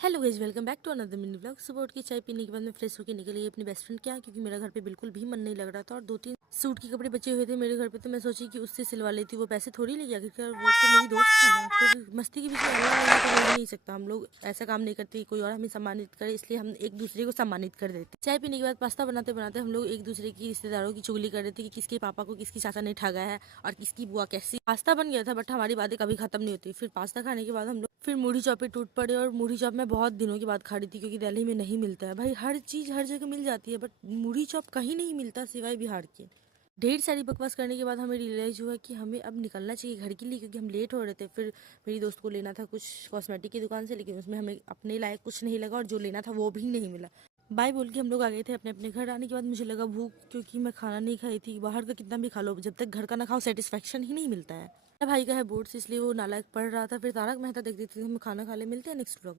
Hello guys, welcome back to another mini vlog. सुबह उठ के चाय पीने के बाद मैं फ्रेश होकर निकली अपनी बेस्ट फ्रेंड के यहाँ, क्योंकि मेरा घर पे बिल्कुल भी मन नहीं लग रहा था और 2-3 सूट के कपड़े बचे हुए थे मेरे घर पे। तो मैं सोची कि उससे सिलवा लेती, वो पैसे थोड़ी ले गया, क्योंकि वो तो मेरी दोस्त है ना। फिर मस्ती के बीच में अल्लाह वल्लाह तो हो ही नहीं सकता, हम लोग ऐसा काम नहीं करते कि कोई और हमें सम्मानित करे, इसलिए हम एक दूसरे को सम्मानित कर देते। चाय पीने के बाद पास्ता बनाते बनाते हम लोग एक दूसरे की रिश्तेदारों की चुगली कर रहे थे कि किसके पापा को किसकी चाचा ने ठगा है और किसकी बुआ कैसी। पास्ता बन गया था बट हमारी बातें कभी खत्म नहीं होती। फिर पास्ता खाने के बाद हम लोग फिर मूढ़ी चॉप पे टूट पड़े, और मूढ़ी चॉप मैं बहुत दिनों के बाद खा रही थी, क्योंकि दिल्ली में नहीं मिलता है भाई। हर चीज़ हर जगह मिल जाती है बट मूढ़ी चॉप कहीं नहीं मिलता सिवाय बिहार के। ढेर सारी बकवास करने के बाद हमें रियलाइज़ हुआ कि हमें अब निकलना चाहिए घर के लिए, क्योंकि हम लेट हो रहे थे। फिर मेरी दोस्त को लेना था कुछ कॉस्मेटिक की दुकान से, लेकिन उसमें हमें अपने लायक कुछ नहीं लगा और जो लेना था वो भी नहीं मिला। बाय बोल के हम लोग आ गए थे अपने अपने घर। आने के बाद मुझे लगा भूख, क्योंकि मैं खाना नहीं खाई थी। बाहर का कितना भी खा लो, जब तक घर का ना खाओ सेटिस्फेक्शन ही नहीं मिलता है। मेरा भाई का है बोर्ड्स, इसलिए वो नालायक पढ़ रहा था। फिर तारक मेहता देख देते थे। हम खाना खा ले, मिलते हैं नेक्स्ट व्लॉग।